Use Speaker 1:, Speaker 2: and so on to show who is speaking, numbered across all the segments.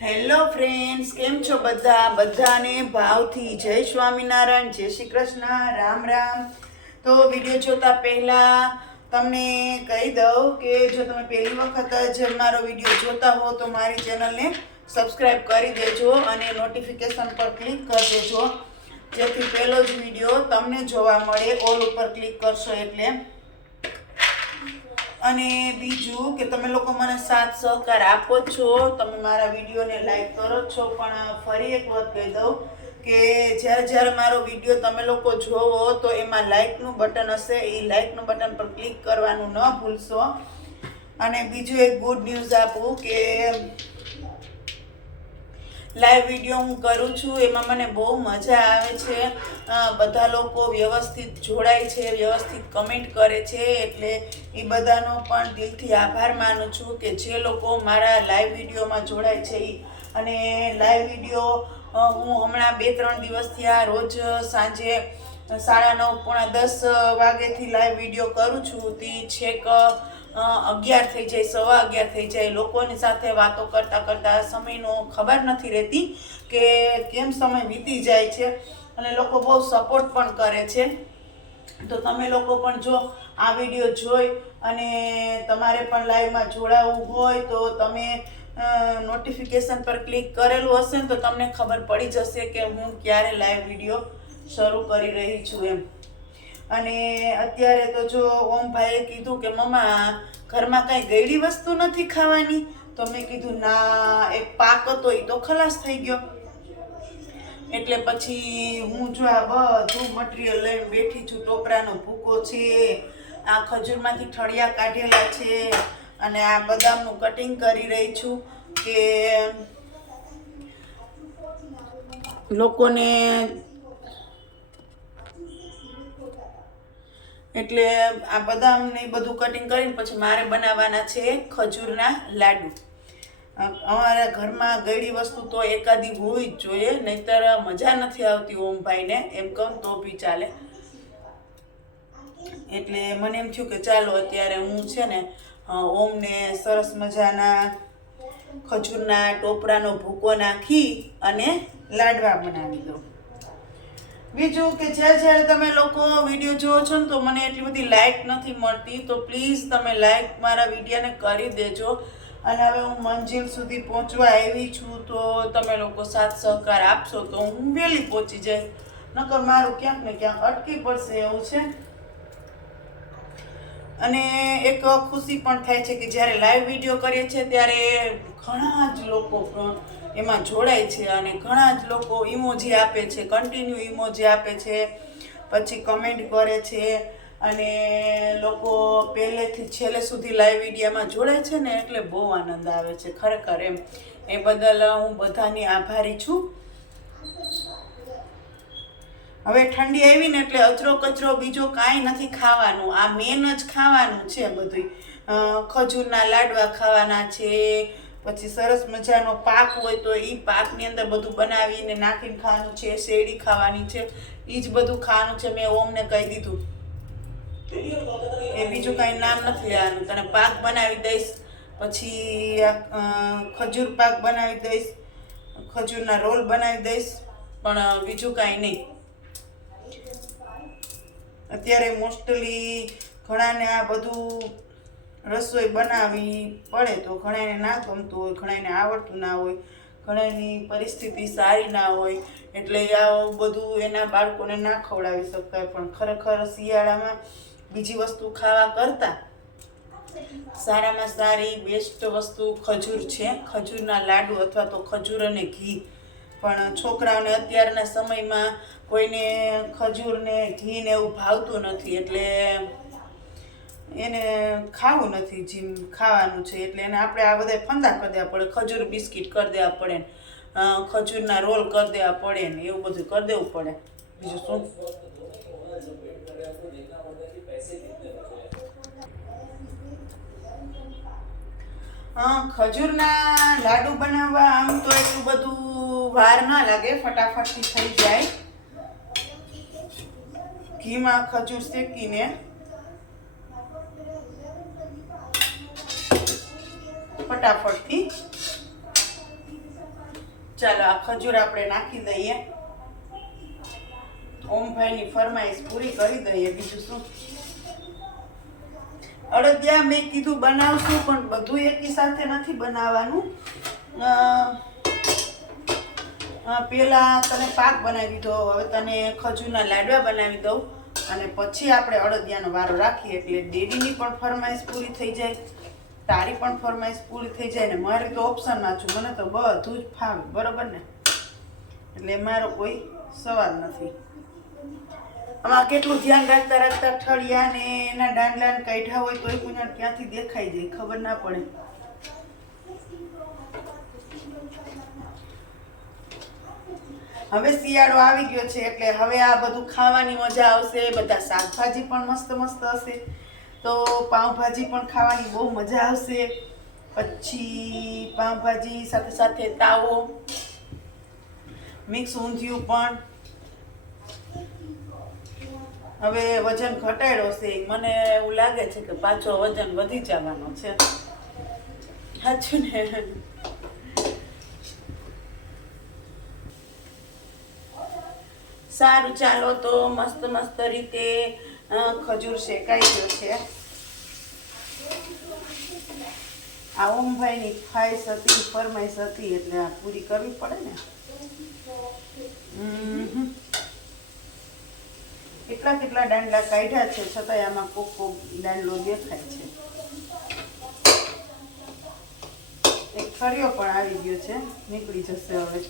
Speaker 1: Hello friends, કેમ છો બધા? બધાને ભાવથી જય સ્વામિનારાયણ, જય શ્રી કૃષ્ણ, રામ રામ. તો વીડિયો જોતા પહેલા તમને કહી દઉં કે જો તમે પહેલી વખત જ મારો વીડિયો જોતા હો, તો મારી ચેનલને સબસ્ક્રાઈબ કરી દેજો અને નોટિફિકેશન પર ક્લિક કરી દેજો. જેથી પહેલો જ વીડિયો તમને જોવા મળે, ઓલ ઉપર ક્લિક કરશો એટલે અને બીજું કે તમે લોકો મને સાથ સહકાર આપો છો, તમે મારા વિડીયોને લાઈક કરો છો, પણ ફરી એક વાત કહી દઉં કે જ્યારે જ્યારે મારો વીડિયો તમે લોકો જોવો તો એમાં લાઈકનું બટન હશે, એ લાઈકનું બટન પર ક્લિક કરવાનું ન ભૂલશો. અને બીજું એક ગુડ ન્યૂઝ આપું કે લાઈવ વીડિયો હું કરું છું, એમાં મને બહુ મજા આવે છે. બધા લોકો વ્યવસ્થિત જોડાય છે, વ્યવસ્થિત કમેન્ટ કરે છે, એટલે એ બધાનો પણ દિલથી આભાર માનું છું કે જે લોકો મારા લાઈવ વિડીયોમાં જોડાય છે એ અને લાઈવ વીડિયો હું હમણાં બે ત્રણ દિવસથી આ રોજ સાંજે સાડા નવ પોણા દસ વાગ્યાથી લાઈવ વીડિયો કરું છું. તે છેક અગિયાર થઈ જાય, સવા અગિયાર થઈ જાય, લોકોની સાથે વાતો કરતાં કરતાં સમયનો ખબર નથી રહેતી કે કેમ સમય વીતી જાય છે અને લોકો બહુ સપોર્ટ પણ કરે છે. તો તમે લોકો પણ જો આ વીડિયો જોઈ અને તમારે પણ લાઈવમાં જોડાવવું હોય તો તમે નોટિફિકેશન પર ક્લિક કરેલું હશે ને તો તમને ખબર પડી જશે કે હું ક્યારે લાઈવ વીડિયો શરૂ કરી રહી છું એમ. અને અત્યારે તો જો ઓમભાઈએ કીધું કે મમ્મા, ઘરમાં કાંઈ ગળી વસ્તુ નથી ખાવાની? તો મેં કીધું, ના, એક પાક હતો એ તો ખલાસ થઈ ગયો. એટલે પછી હું જો આ બધું મટીરિયલ લઈને બેઠી છું, ટોપરાનો ભૂકો છે, આ ખજૂરમાંથી ઠળિયા કાઢેલા છે, અને આ બદામનું કટિંગ કરી રહી છું કે લોકોને એટલે આ બદામને બધું કટિંગ કરીને પછી મારે બનાવવાના છે ખજૂરના લાડુ. અમારા ઘરમાં ગળી વસ્તુ તો એકાદી હોવી જ જોઈએ, નહીતર મજા નથી આવતી ઓમભાઈને. એમ કહું તો બી ચાલે. એટલે મને એમ થયું કે ચાલો અત્યારે હું છે ને ઓમને સરસ મજાના ખજૂરના ટોપરાનો ભૂકો નાખી અને લાડવા બનાવી દઉં. બીજું કે જ્યારે જ્યારે તમે લોકો વીડિયો જુઓ છો ને તો મને એટલી બધી લાઈક નથી મળતી. તો પ્લીઝ તમે લાઈક મારા વિડીયોને કરી દેજો. અને હવે હું મંજિલ સુધી પહોંચવા આવી છું તો તમે લોકો સાથ સહકાર આપશો તો હું વહેલી પહોંચી જઈશ. નકર મારું ક્યાંક ને ક્યાંક અટકી પડશે એવું છે. અને એક ખુશી પણ થાય છે કે જ્યારે લાઈવ વીડિયો કરીએ છીએ ત્યારે ઘણા જ લોકો અ, એમાં જોડાય છે અને ઘણા જ લોકો ઇમોજી આપે છે કન્ટિન્યુ ઇમોજી આપે છે, પછી કમેન્ટ કરે છે અને લોકો પહેલેથી છેલ્લે સુધી લાઈવ વિડીયામાં જોડાય છે ને એટલે બહુ આનંદ આવે છે. ખરેખર એમ. એ બદલ હું બધાની આભારી છું. હવે ઠંડી આવી ને એટલે અચરો કચરો બીજો કાંઈ નથી ખાવાનું. આ મેન જ ખાવાનું છે બધું ખજૂરના લાડવા ખાવાના છે પછી સરસ મજાનો પાક હોય તો એ પાકની અંદર બધું બનાવીને નાખીને ખાવાનું છે, શેરડી ખાવાની છે એ જ બધું ખાવાનું છે, મેં ઓમને કહી દીધું. એ બીજું કાંઈ નામ નથી લેવાનું. તને પાક બનાવી દઈશ, પછી ખજૂર પાક બનાવી દઈશ, ખજૂરના રોલ બનાવી દઈશ, પણ બીજું કાંઈ નહીં. અત્યારે મોસ્ટલી ઘણાને આ બધું રસોઈ બનાવવી પડે તો ઘણાને ના ગમતું હોય ઘણાને આવડતું ના હોય ઘણાની પરિસ્થિતિ સારી ના હોય, એટલે આવું બધું એના બાળકોને ના ખવડાવી શકાય. પણ ખરેખર શિયાળામાં બીજી વસ્તુ ખાવા કરતાં સારામાં સારી બેસ્ટ વસ્તુ ખજૂર છે. ખજૂરના લાડુ અથવા તો ખજૂર અને ઘી. પણ છોકરાઓને અત્યારના સમયમાં કોઈને ખજૂર ને ઘી ને એવું ભાવતું નથી, એટલે એને ખાવું નથી, જીમ ખાવાનું છે, એટલે એને આપણે આ બધા ફંદા કરી દેવા પડે. ખજૂર બિસ્કિટ કરી દેવા પડે ખજૂરના રોલ કરી દેવા પડે ને એવું બધું કરી દેવું પડે. બીજું શું? ખજૂરના લાડુ બનાવવા આમ તો એટલું બધું વાર ના લાગે, ફટાફટથી થઈ જાય. ઘીમાં ખજૂર શેકીને ફટાફટથી. ચાલો, આ ખજૂર આપણે નાખી દઈએ. ઓમભાઈની ફરમાઈશ પૂરી કરી દઈએ. બીજું શું? અડદિયા મેં કીધું બનાવશું, પણ બધું એકી સાથે નથી બનાવવાનું. પેલા તને પાક બનાવી દીધો, હવે તને ખજૂરના લાડવા બનાવી દઉં. અને પછી આપણે અડદિયાનો વારો રાખીએ, એટલે ડેડીની પણ ફરમાઈશ પૂરી થઈ જાય. તારી પણ ફરમાઈશ પૂરી થઈ જાય ને મારે તો ઓપ્શનમાં છું. મને તો બધું જ ફાવે. બરોબર ને? એટલે મારો કોઈ સવાલ નથી. આમાં કેટલું ધ્યાન રાખતા રાખતા ઠળિયા ને એના દાંડલા કાઢ્યા હોય તોય કોઈને ક્યાંથી દેખાઈ જાય? ખબર ના પડે. હવે શિયાળો આવી ગયો છે એટલે હવે આ બધું ખાવાની મજા આવશે, બધા શાકભાજી પણ મસ્ત મસ્ત હશે. તો પાઉંભાજી પણ ખાવાની બહુ મજા આવશે. પછી પાઉંભાજી સાથે સાથે તાવો, મિક્સ ઊંધિયું પણ. હવે વજન ઘટાડ્યો છે. મને એવું લાગે છે કે પાછો વજન વધી જવાનો છે. સાચું ને. સારું, ચાલો તો મસ્ત મસ્ત રીતે ખજૂર શેકાઈ ગયો છે. આ ઓમભાઈની ખ્વાઈશ હતી ફરમાઈશ હતી એટલે આ પૂરી કરવી પડે ને. કેટલા કેટલા દાંડલા કાઢ્યા છે છતાંય આમાં કોક કોક દાંડલો દેખાય છે. એક ફર્યો પણ આવી ગયો છે નીકળી જશે હવે.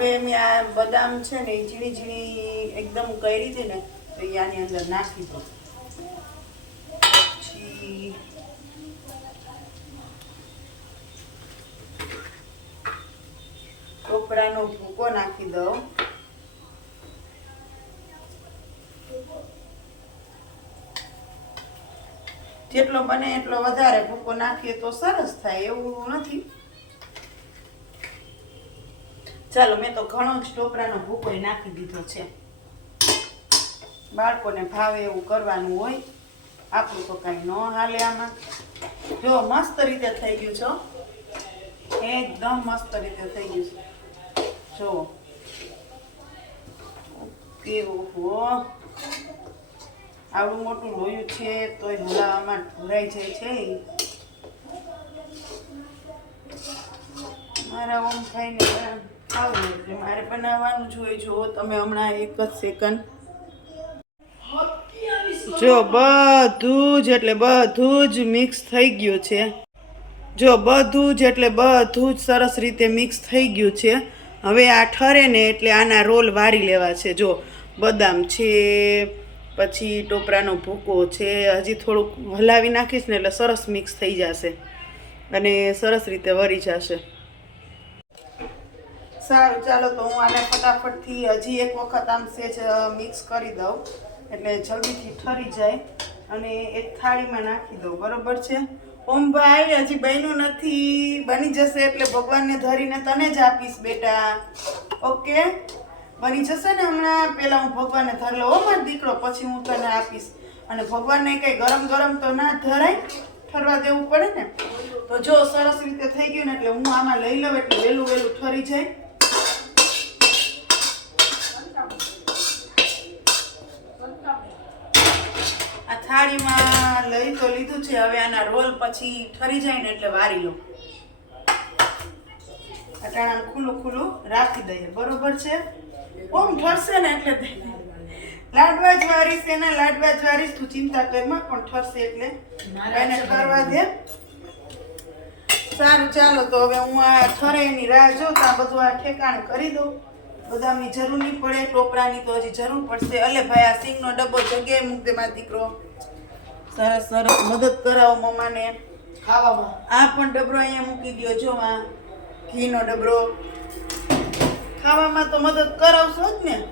Speaker 1: હવે મેં આ બદામ છે ને એ ઝીણી ઝીણી એકદમ કરી હતી ને, તો આની અંદર નાખી દો પછી ટોપરાનો ભૂકો નાખી દઉં. જેટલો બને એટલો વધારે ભૂકો નાખીએ તો સરસ થાય એવું નથી. ચાલો, મેં તો ઘણો જ ટોપરાનો ભૂકો નાખી દીધો છે. બાળકોને ભાવે એવું કરવાનું હોય, આપણું તો કાંઈ ન હાલે આમાં. જો, મસ્ત રીતે થઈ ગયું છો એકદમ મસ્ત રીતે થઈ ગયું છે. જો. ઓકે, ઓહો. આવડું મોટું લોયું છે, તોય હલાવામાં ઢોરાઈ જાય છે. મારા ઓમ થઈને ખાવું મારે બનાવવાનું જોઈએ જો તમે હમણાં એક જ સેકન્ડ જો બધું જ એટલે બધું જ મિક્સ થઈ ગયું છે. જો બધું જ એટલે બધું જ સરસ રીતે મિક્સ થઈ ગયું છે. હવે આ ઠરે ને એટલે આના રોલ વારી લેવા છે. જો બદામ છે, પછી ટોપરાનો ભૂકો છે, હજી થોડુંક હલાવી નાખીશ ને એટલે સરસ મિક્સ થઈ જશે. અને સરસ રીતે વરી જશે. સારું, ચાલો તો હું આને ફટાફટથી હજી એક વખત આમ સેજ મિક્સ કરી દઉં. એટલે જલ્દીથી ઠરી જાય અને એક થાળીમાં નાખી દઉં. બરોબર છે? ઓમ ભાઈ, હજી બન્યું નથી. બની જશે એટલે ભગવાનને ધરીને તને જ આપીશ બેટા. ઓકે? બની જશે ને હમણાં? પહેલાં હું ભગવાનને ધરી લઉં. હો, મારો દીકરો, પછી હું તને આપીશ. અને ભગવાનને કંઈ ગરમ ગરમ તો ના ધરાય. ઠરવા દેવું પડે ને? તો જો સરસ રીતે થઈ ગયું ને એટલે હું આમાં લઈ લઉં એટલે વહેલું વહેલું ઠરી જાય. થાળીમાં લઈ તો લીધું છે હવે આના રોલ પછી ઠરી જાય ને એટલે વારી લો અટાણા ખુલ્લું ખુલ્લું રાખી દઈએ બરોબર છે? ઓમ ઠરશે ને એટલે લાડવા જ વારીશ એના લાડવા જ વારીશ તું ચિંતા કરમાં પણ ઠરશે એટલે. એને ઠરવા દે. સારું ચાલો તો હવે હું આ ઠરે એની રાહ જોઉં તો આ બધું આ ઠેકાણ કરી દઉં. બધાની જરૂર નહીં પડે ટોપરાની તો હજી જરૂર પડશે. અલે ભાઈ આ સિંગનો ડબ્બો જગ્યાએ મૂક દે મારો દીકરો. સરસ સરસ. મદદ કરાવો મમ્માને.
Speaker 2: ખાવામાં.
Speaker 1: આ પણ ડબરો અહીંયા મૂકી દ્યો છો માં. ઘીનો ડબરો. ખાવામાં તો મદદ કરાવશો જ ને.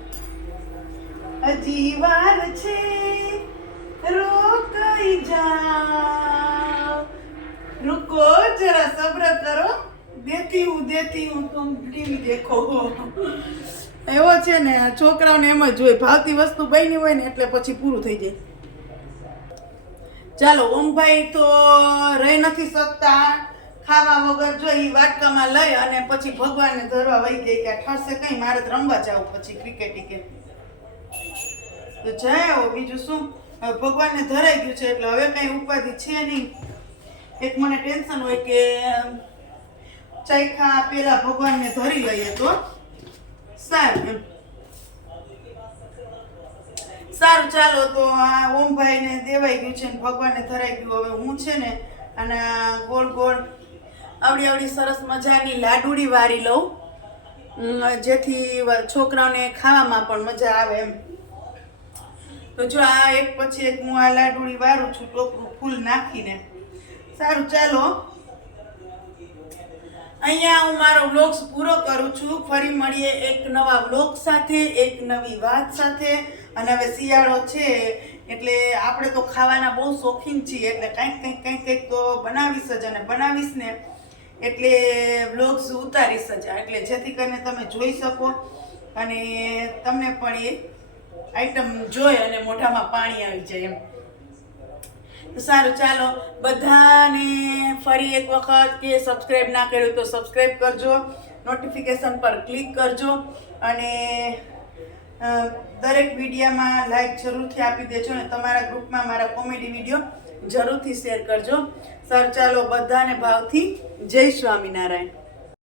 Speaker 1: હજી વાર છે. રોકાઈ જાઓ. રૂકો જરા સબ્ર કરો. દેતી હું દેતી હું તો ટીવી દેખો. એવો છે ને છોકરાઓને એમ જ હોય. ભાવતી વસ્તુ બની હોય ને એટલે પછી પૂરું થઈ જાય. ચાલો, ઓમભાઈ તો રહી નથી શકતા. ખાવા વગર જો એ વાટકામાં લઈ અને પછી ભગવાનને ધરવા વહી ગઈ કે ઠરશે કઈ, મારે રમવા જાવ પછી ક્રિકેટ કે. તો જાય બીજું શું? ભગવાનને ધરાઈ ગયું છે એટલે હવે કઈ ઉપાધિ છે નહીં. એક મને ટેન્શન હોય કે ચાયખા પેલા ભગવાનને ધરી લઈએ તો સારું એમ. સારું ચાલો તો આ ઓમભાઈને દેવાઈ ગયું છે ને ભગવાનને ધરાઈ ગયું. હવે હું છે ને અને ગોળ ગોળ આવડી આવડી સરસ મજાની લાડુડી વારી લઉં. જેથી છોકરાઓને ખાવામાં પણ મજા આવે એમ. તો જો આ એક પછી એક હું આ લાડુડી વારું છું ટોપરું ફૂલ નાખીને. સારું ચાલો. અહીંયા હું મારો વ્લોગ્સ પૂરો કરું છું. ફરી મળીએ એક નવા વ્લોગ સાથે, એક નવી વાત સાથે. અને હવે શિયાળો છે, એટલે આપણે તો ખાવાના બહુ શોખીન છીએ, એટલે કંઈક કંઈક કંઈક કંઈક તો બનાવીશ જ અને બનાવીશ ને. એટલે વ્લોગ્સ ઉતારીશ જ. એટલે જેથી કરીને તમે જોઈ શકો. અને તમને પણ એ આઈટમ જોઈ અને મોઢામાં પાણી આવી જાય એમ. સારું, ચાલો. બધાને ફરી એક વખત કે સબસ્ક્રાઈબ ના કર્યું તો સબસ્ક્રાઈબ કરજો નોટિફિકેશન પર ક્લિક કરજો અને દરેક વિડીયામાં લાઈક જરૂરથી આપી દેજો અને તમારા ગ્રુપમાં મારા કોમેડી વીડિયો જરૂરથી શેર કરજો. સર, ચાલો. બધાને ભાવથી જય સ્વામિનારાયણ.